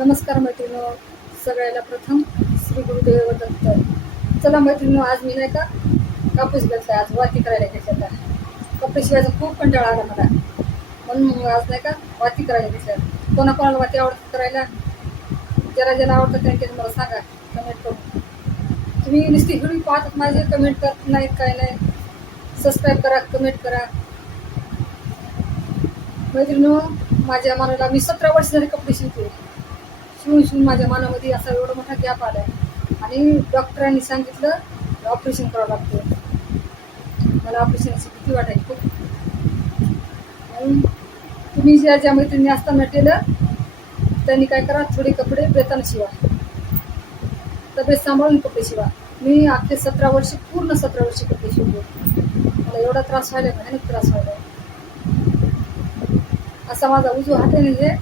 नमस्कार मैत्रिणींनो, सगळ्याला प्रथम श्री गुरुदेव दत्त. चला मैत्रिणींनो, आज मी नाही का कापूस घालते, आज वाती करायला घेतल्या. कपडे शिवायचा खूप कंटाळा आला मला, म्हणून मग आज नाही का वाती करायला घेतल्या. कोणाकोणाला वाती आवडतात करायला, ज्याला ज्याला आवडतं त्यांनी मला सांगा कमेंट करून. तुम्ही नुसती व्हिडिओ पाहतात माझे, कमेंट करत नाहीत काय नाही. सबस्क्राईब करा, कमेंट करा. मैत्रिणींनो, माझ्या मनाला मी 17 वर्ष झाले कपडे शिवते. शिवून माझ्या मनामध्ये असा एवढा मोठा गॅप आलाय आणि डॉक्टरांनी सांगितलं ऑपरेशन करावं लागतं. मला ऑपरेशनची भीती वाटायची खूप. म्हणून तुम्ही ज्या मैत्रिणी असताना टेलर त्यांनी काय करा, थोडे कपडे बेतान शिवा, तब्येत सांभाळून कपडे शिवा. मी अख्खे 17 वर्ष कपडे शिवले. मला एवढा त्रास व्हायला, भयानक त्रास व्हायला. असा माझा उजवा हात आहे म्हणजे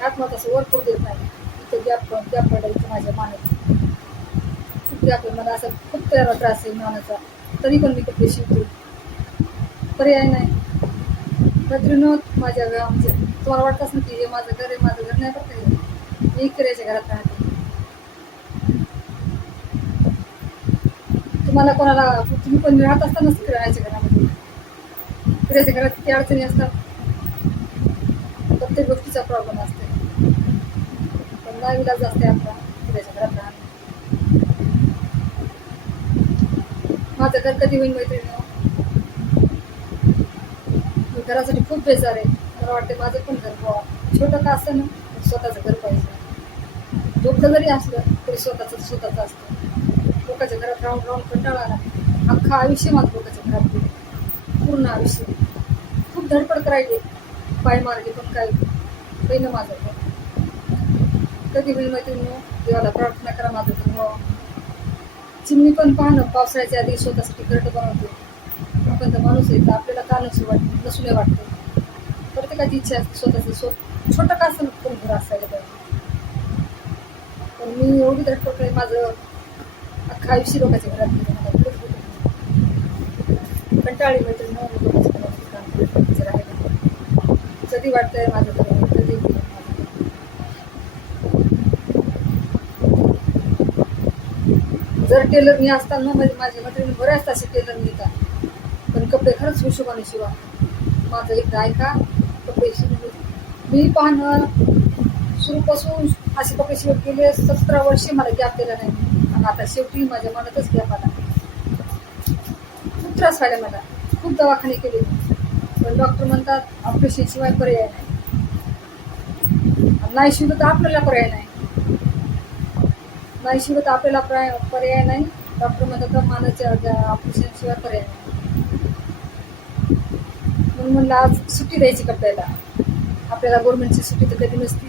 हात माझा असं वर करू देत नाही. इथं गॅप पडला इथं माझ्या मानात खूप गॅप आहे. मला असं खूप त्रास आहे मानाचा, तरी पण मी कपडे शिवतो. पर्याय नाही मैत्रिणींनो. माझ्या म्हणजे तुम्हाला वाटतंच ना की हे माझं घर आहे. माझं घर नाही बरं. मी किरायाच्या घरात राहते. तुम्हाला कोणाला, तुम्ही पण राहत असतानाच किरायाच्या घरामध्ये. किरायाच्या घरात किती अडचणी असतात, प्रत्येक गोष्टीचा प्रॉब्लेम असते. पण नाईलाज असते आपला किरायाच्या घरात राहणं. माझं घर कधी होईल मैत्रिणी? मी घरासाठी खूप बेजार आहे. मला वाटते माझं पण घर व्हावं. छोटं का असतं ना, स्वतःचं घर पाहिजे. झोपलं जरी असलं तरी स्वतःचं असतं. लोकांच्या घरात राहून कंटाळा आला. अख्खा आयुष्य माझं लोकांच्या घरात गेले, पूर्ण आयुष्य. खूप धडपड करायची, पाय मारले, पण काय पहिलं माझं घर. कधी होईल मैत्रिणी? देवाला प्रार्थना करा माझं घर व्हावं. चिमणी पण पाहणं पावसाळ्याच्या आधी स्वतःसाठी घरट बनवते. आपण तर माणूस आहे, तर आपल्याला का नसुने वाटते. प्रत्येकाची इच्छा असते स्वतःचं छोटं का असं पण घर असायला पाहिजे. पण मी एवढी धडपड करे, माझं अख्खा आयुष्य लोकांच्या घरात गेलं. मला खरंच कंटाळी मैत्रिणी लोकांच्या घरात राहायला. कधी वाटतंय माझं घर, कधी जर टेलर मी असताना माझ्या मैत्रिणी बऱ्याच असे टेलर मिळतात, पण कपडे खरंच हिशोबाने शिवा. माझं एकदा ऐका, कपडे शिवून मी पाहणं सुरूपासून असे कपडे शिवत गेले. 17 वर्षे मला गॅप दिला नाही आणि आता शेवटी माझ्या मनातच गॅप आला. खूप त्रास व्हायला मला, खूप दवाखाने केले, पण डॉक्टर म्हणतात ऑपरेशन शिवाय पर्याय नाही शिवलं तर आपल्याला पर्याय नाही. नाही शिवत आपल्याला पर्याय नाही. डॉक्टर म्हणतात मानाच्या ऑपरेशन शिवाय पर्याय नाही. म्हणून म्हणलं आज सुट्टी द्यायची कपड्याला. आपल्याला गव्हर्नमेंटची सुट्टी तर कधी नसती,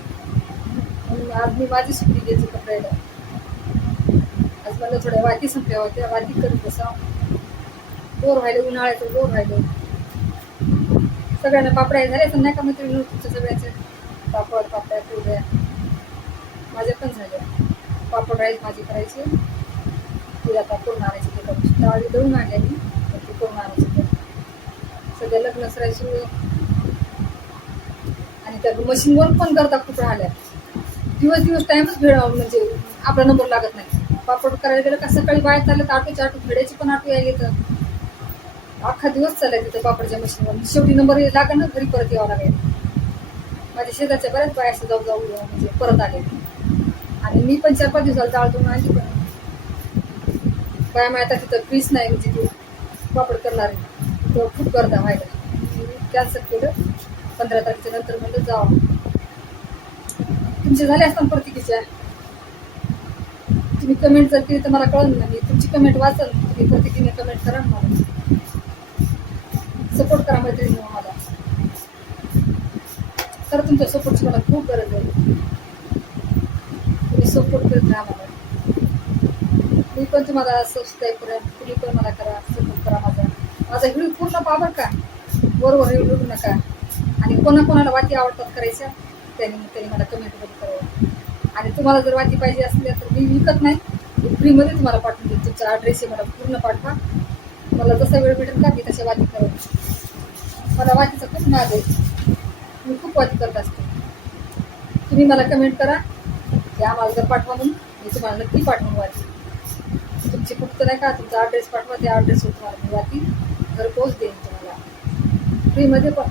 म्हणून आज मी माझी सुट्टी द्यायची कपड्याला. आज मला थोड्या वाती संपल्या होत्या, वाती करत बसा. बोर व्हायला, उन्हाळ्याचं बोर व्हायलं. सगळ्यांना पापड्या झाल्या पण नाही का मैत्रिणी? तुमच्या सगळ्याचे पापड्या पोळ्या माझ्या पण झाल्या. पापड राईस माझी करायची, ती आता करून आणायची. ते करून डाळी दळून आणल्याने ती करून आणायची. सगळ्या लग्न सराई सुरू आहे आणि त्या मशीनवर पण करता खूप राहिल्या. दिवस टाइमच भेळ, म्हणजे आपला नंबर लागत नाही. पापड करायला गेलं का सकाळी बाहेर चाललं तर आटू भेड्याची पण आटू यायला येतं. अख्खा दिवस चालायचं तिथं पापडच्या मशीनवर. शेवटी नंबर लागला ना, घरी परत यावं लागेल. माझ्या शेजारच्या बऱ्याच बाया असं जाऊ म्हणजे परत आले. आणि मी पण 4-5 दिवसाला डाळ धुवून आणली, पण काय माहिती तिथं फ्रीज नाही, म्हणजे ती पापड करणार आहे तिथं खूप गर्दा व्हायला. कॅन्सल केलं. 15 तारखेच्या नंतर म्हणलं जावं. तुमचे झाले असतात प्रत्येकीच्या. तुम्ही कमेंट जर केली तर मला कळलं नाही. तुमची कमेंट वाचल, तुम्ही प्रत्येकीने कमेंट करा. मला सपोर्ट करा मैत्रिणी. मला तर तुमच्या सपोर्टची मला खूप गरज आहे. तुम्ही सपोर्ट करत राहा मला. मी पण तुम्हाला सबस्क्राईब करा, तुम्ही पण मला करा, सपोर्ट करा. माझा व्हिडिओ पूर्ण पहा बरं का, वर व्हिडिओ बघू नका. आणि कोणाकोणाला वाती आवडतात करायच्या त्यांनी मला कमेंटमध्ये करावं. आणि तुम्हाला जर वाती पाहिजे असल्या तर मी विकत नाही, फ्रीमध्ये तुम्हाला पाठवून देते. तुमचा ॲड्रेस आहे, मला पूर्ण पाठवा. मला जसा वेळ भेटेल का मी तशा वाती करेन. मला वातीचा खूप नाद आहे, मी खूप वाती करत असते. तुम्ही मला कमेंट करा, आम्हाला जर पाठवा म्हणून मी तुम्हाला नक्की पाठवून वाची. तुमची फक्त नाही का तुमचा ॲड्रेस पाठवा, त्या ॲड्रेसवर तुम्हाला मी वाची घरपोच देईन तुम्हाला फ्रीमध्ये. पण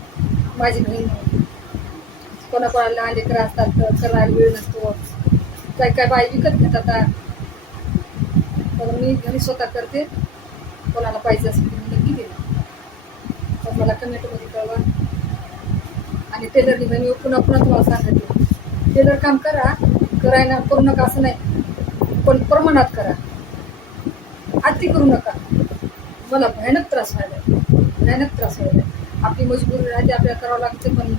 माझी बहीण कोणाकोणाला लहान लेकरं असतात तर करायला वेळ नसतो, काय काय बाई विकत घेतात. तर मी घरी स्वतः करते. कोणाला पाहिजे असेल तर मी नक्की देईन. तर मला कमेंटमध्ये कळवा. आणि टेलरनी मी पुन्हा पुन्हा तुम्हाला सांगते, टेलर काम करायला करू नका असं नाही, पण प्रमाणात करा, अति करू नका. मला भयानक त्रास व्हायला. आपली मजबुरी राहते, आपल्याला करावं लागते, पण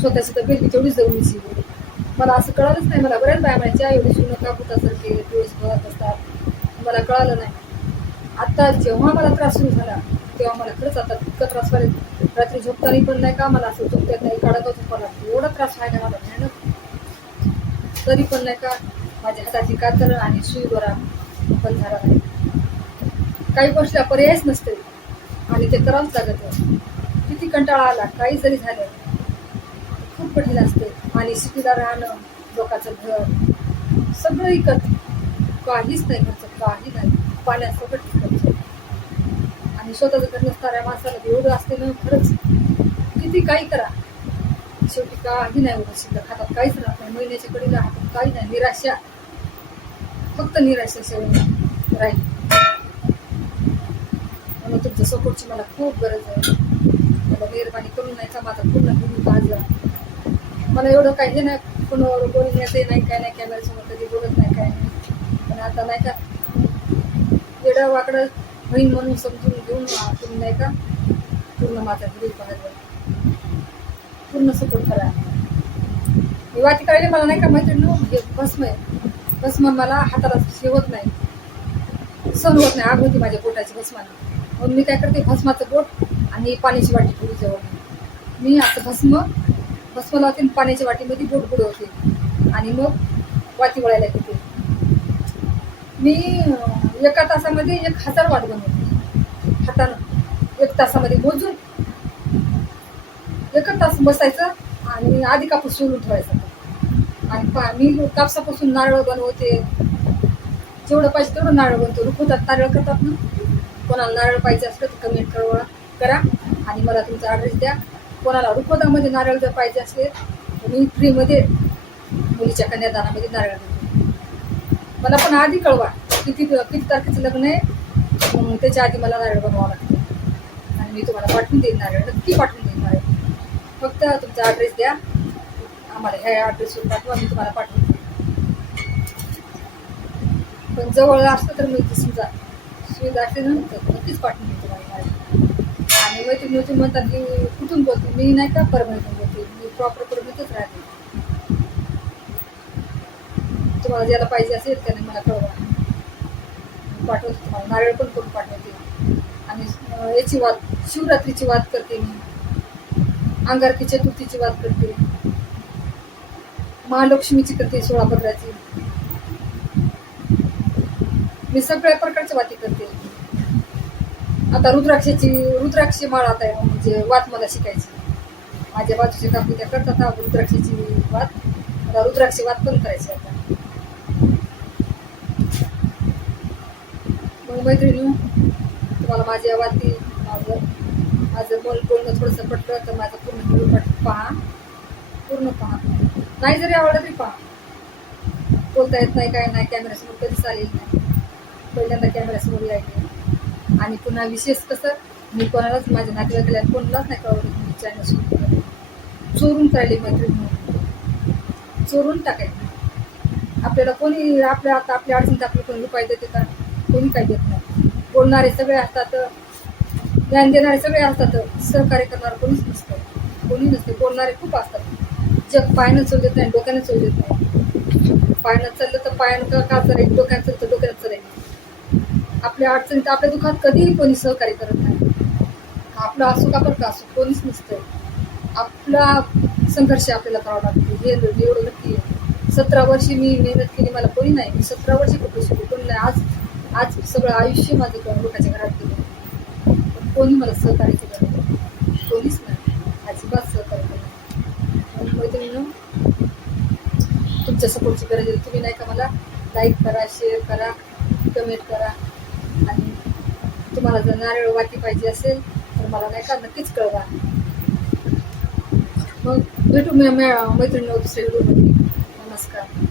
स्वतःची तब्येत तेवढीच जरुरीची. मला असं कळालंच नाही. मला बऱ्याच बाया म्हणायच्या एवढी शिवू नका, भूतासारखे दिवस बघत असतात. मला कळालं नाही. आता जेव्हा मला त्रास सुरू झाला तेव्हा मला खरंच आता इतका त्रास व्हायला, रात्री झोपताना पण नाही का मला असं झोपत नाही, काढत झोपायला लागते, एवढा त्रास व्हायला मला भयानक. तरी पण नाही का माझ्या हाताची कातर आणि सुई बरा पण झाला नाही. काही गोष्टीला पर्यायच नसते आणि ते करावंच लागत. किती कंटाळा आला, काही जरी झालं खूप कठीण असते. आणि सिटीला राहणं, लोकांचं घर सगळं इकत, काहीच नाही खर्च, काही नाही, पाण्यासोबत खर्च. आणि स्वतःचं घर नसणाऱ्या माणसाला एवढं असते ना, खरंच किती काही करा शेवटी काही नाही होत. शिल्लक हातात काहीच राहत नाही, महिन्याच्या कडीला हातात काही नाही. निराशा, फक्त निराशा शेवटी राहील. म्हणून तुमच्या सपोर्टची मला खूप गरज आहे. मला मेहरबानी करून नाही का माझा पूर्ण व्हिडिओ पाहायचा. मला एवढं काही नाही, कोणावर बोलण्यात नाही, काय नाही, कॅमेऱ्यासमोर कधी बोलत नाही, काय नाही. पण आता नाही का वेडं वाकडं बहीण म्हणून समजून घेऊन तुम्ही नाही का पूर्ण माझा व्हिडिओ पाहायचा, पूर्ण सपोर्ट करा. मी वाटी करायला मला नाही का मैत्रिणी हे भस्म आहे. भस्म मला हाताला शेवत नाही, सण होत नाही, आग होती माझ्या पोटाची भस्माने. म्हणून मी काय करते, भस्माचं बोट आणि पाण्याची वाटी थोडी जवळ मी असं भस्म लावते, पाण्याच्या वाटीमध्ये बोट बुडवते आणि मग वाती वळायला घेते. मी एका तासामध्ये 1000 वाट बनवते हातानं. 1 तासामध्ये मोजून 1 तास बसायचं आणि आधी कापूस सोलून ठेवायचा. आणि मी कापसापासून नारळ बनवते, जेवढं पाहिजे तेवढं नारळ बनवतो. रुखवतात नारळ करतात ना, कोणाला नारळ पाहिजे असलं तर कमेंट करा आणि मला तुमचा ॲड्रेस द्या. कोणाला रुखवतामध्ये नारळ जर पाहिजे असले तर मी फ्रीमध्ये मुलीच्या कन्यादानामध्ये नारळ देते. मला पण आधी कळवा किती तारखेचं लग्न आहे, त्याच्या आधी मला नारळ बनवावं लागतं आणि मी तुम्हाला पाठवून देईन नारळ, नक्की पाठवून देईन नारळ. फक्त तुमचा ॲड्रेस द्या आम्हाला, ह्या ॲड्रेसवर पाठवा, मी तुम्हाला पाठवून देईन. पण जवळ असतं तर मी समजा सुविधा असते ना तर नक्कीच पाठवून देईन तुम्हाला. आणि मैत्रिणी तुम्ही म्हणतात की कुठून बोलते, मी नाही का परभणीतून बोलते, मी प्रॉपर परभणीतच राहते. तुम्हाला ज्याला पाहिजे असेल त्याने मला कळवा, पाठवते तुम्हाला. नारळ पण करून पाठवते. आणि याची वाद, शिवरात्रीची वाद करते मी, अंगारकी चतुर्थीची वाद करते, महालक्ष्मीची करते, 16 भद्राची. मी सगळ्या प्रकारच्या वाती करते. आता रुद्राक्षी माळ आता आहे, म्हणजे वात मला शिकायची. माझ्या बाजूच्या काकू त्या करतात रुद्राक्षाची वात, आता रुद्राक्षी वात पण करायची आता. मग मैत्रिणी तुम्हाला माझ्या वाती, माझं बोलणं थोडंसं पटलं तर माझं पूर्ण व्हिडिओ पूर्ण पहा. नाही जरी आवडलं तरी पहा. बोलता येत नाही, काय नाही, कॅमेऱ्यासमोर कधीच आलेली नाही, पहिल्यांदा कॅमेऱ्यासमोर यायचे. आणि पुन्हा विशेष कसं, मी कोणालाच माझ्या नातेवाईकाला कोणालाच नाही कळवलं मी चॅनल सुरू केलं. चोरून करायले मैत्रिणी, चोरून टाकायचे. आपल्याला कोणी आपल्या अडचणीत आपली कोणी उपाय देते का? कोणी काही देत नाही. बोलणारे सगळे असतात, ज्ञान देणारे सगळे असतात, सहकार्य करणारं कोणीच नसतं, कोणी नसते. बोलणारे खूप असतात. जग पायानं चल देत नाही, डोक्यानं चल देत नाही. पायानं चाललं तर पायानं का चालेल, डोक्यानं चाललं तर डोक्यानं चालेल. आपल्या अडचणीत, आपल्या दुःखात कधीही कोणी सहकार्य करत नाही. आपलं असो का पण का असो, कोणीच नसतं. आपला संघर्ष आपल्याला करावा लागतो, हे एवढं नक्की आहे. 17 वर्षी मी मेहनत केली, मला कोणी नाही. मी 17 वर्षी कपडे शिकले, कोणी नाही. आज सगळं आयुष्य माझं लोकांच्या घरात गेलं, कोणी मला सहकार्य केलं नाही, कोणीच नाही, अजिबात सहकार्य केलं. मैत्रिणींनो, तुमच्या सपोर्टची गरज आहे. तुम्ही नाही का मला लाईक करा, शेअर करा, कमेंट करा. आणि तुम्हाला जर नारळ वाटी पाहिजे असेल तर मला नाही का नक्कीच कळवा. मग भेटू मैत्रिणींवर दुसऱ्या व्हिडिओमध्ये. नमस्कार.